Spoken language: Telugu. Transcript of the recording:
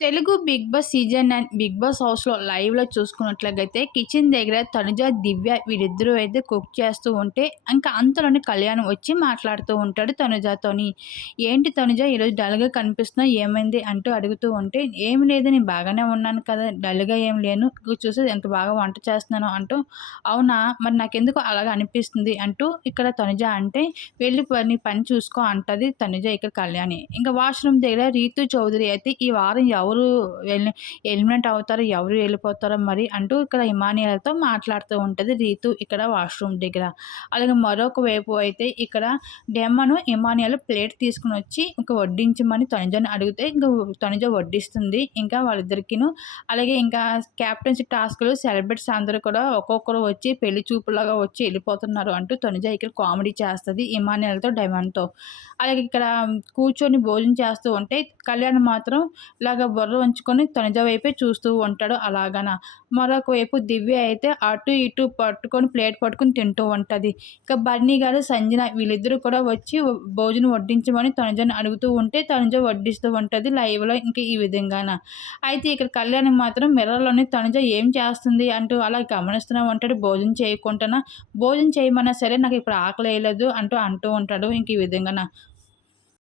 Telugu Bigg Boss season and Bigg Boss హౌస్‌లో లైవ్‌లో చూసుకున్నట్లయితే కిచెన్ దగ్గర తనుజ, దివ్య వీరిద్దరూ అయితే కుక్ చేస్తూ ఉంటే ఇంకా అంతలోనే కళ్యాణ్ వచ్చి మాట్లాడుతూ ఉంటాడు తనుజతోని. "ఏంటి తనుజ ఈరోజు డల్‌గా కనిపిస్తున్నావు ఏమైంది?" అంటూ అడుగుతూ ఉంటే, "ఏమి లేదు నేను బాగానే ఉన్నాను కదా! డల్‌గా ఏం లేను. చూసి ఎంత బాగా వంట చేస్తున్నాను అంటూ, "అవునా! మరి నాకెందుకు అలాగా అనిపిస్తుంది" అంటూ ఇక్కడ తనుజ అంటే, వెళ్ళి నీ పని చూసుకో" అంటది తనుజ ఇక్కడ కళ్యాణి. ఇంకా వాష్‌రూమ్ దగ్గర రీతు చౌదరి అయితే ఈ వారం ఎవరు ఎలి ఎలిమినేట్ అవుతారో, ఎవరు వెళ్ళిపోతారో మరి అంటూ ఇక్కడ ఇమానియాలతో మాట్లాడుతూ ఉంటుంది రీతు ఇక్కడ వాష్‌రూమ్ దగ్గర. అలాగే మరొక వైపు అయితే ఇక్కడ డెమ్మను ఇమానియాలు ప్లేట్ తీసుకొని వచ్చి ఇంకా వడ్డించమని తనుజని అడిగితే ఇంకా తనుజ వడ్డిస్తుంది. ఇంకా వాళ్ళిద్దరికీను అలాగే ఇంకా క్యాప్టెన్సీ టాస్క్‌లు సెలబ్రిటీస్ అందరూ కూడా ఒక్కొక్కరు వచ్చి పెళ్ళి చూపులాగా వచ్చి వెళ్ళిపోతున్నారు అంటూ తనుజ ఇక్కడ కామెడీ చేస్తుంది ఇమానియాలతో, డైమండ్‌తో. అలాగే ఇక్కడ కూర్చొని భోజనం చేస్తూ ఉంటే కళ్యాణ్ మాత్రం ఇలాగ బుర్ర ఉంచుకొని తనుజ వైపే చూస్తూ ఉంటాడు అలాగన. మరొకవైపు దివ్య అయితే అటు ఇటు పట్టుకొని ప్లేట్ పట్టుకొని తింటూ ఉంటుంది ఇక బన్నీ గారు, సంజన వీళ్ళిద్దరూ కూడా వచ్చి భోజనం వడ్డించమని తనుజని అడుగుతూ ఉంటే తనుజ వడ్డిస్తూ ఉంటుంది లైవ్‌లో ఇంక ఈ విధంగాన. అయితే ఇక్కడ కళ్యాణ్ మాత్రం మిర్రర్‌లోని తనుజ ఏం చేస్తుంది అంటూ అలా గమనిస్తూనే ఉంటాడు భోజనం చేయకుండా భోజనం చేయమన్నా సరే నాకు ఇప్పుడు ఆకలేయలేదు అంటూ అంటూ ఉంటాడు ఇంక ఈ విధంగాన.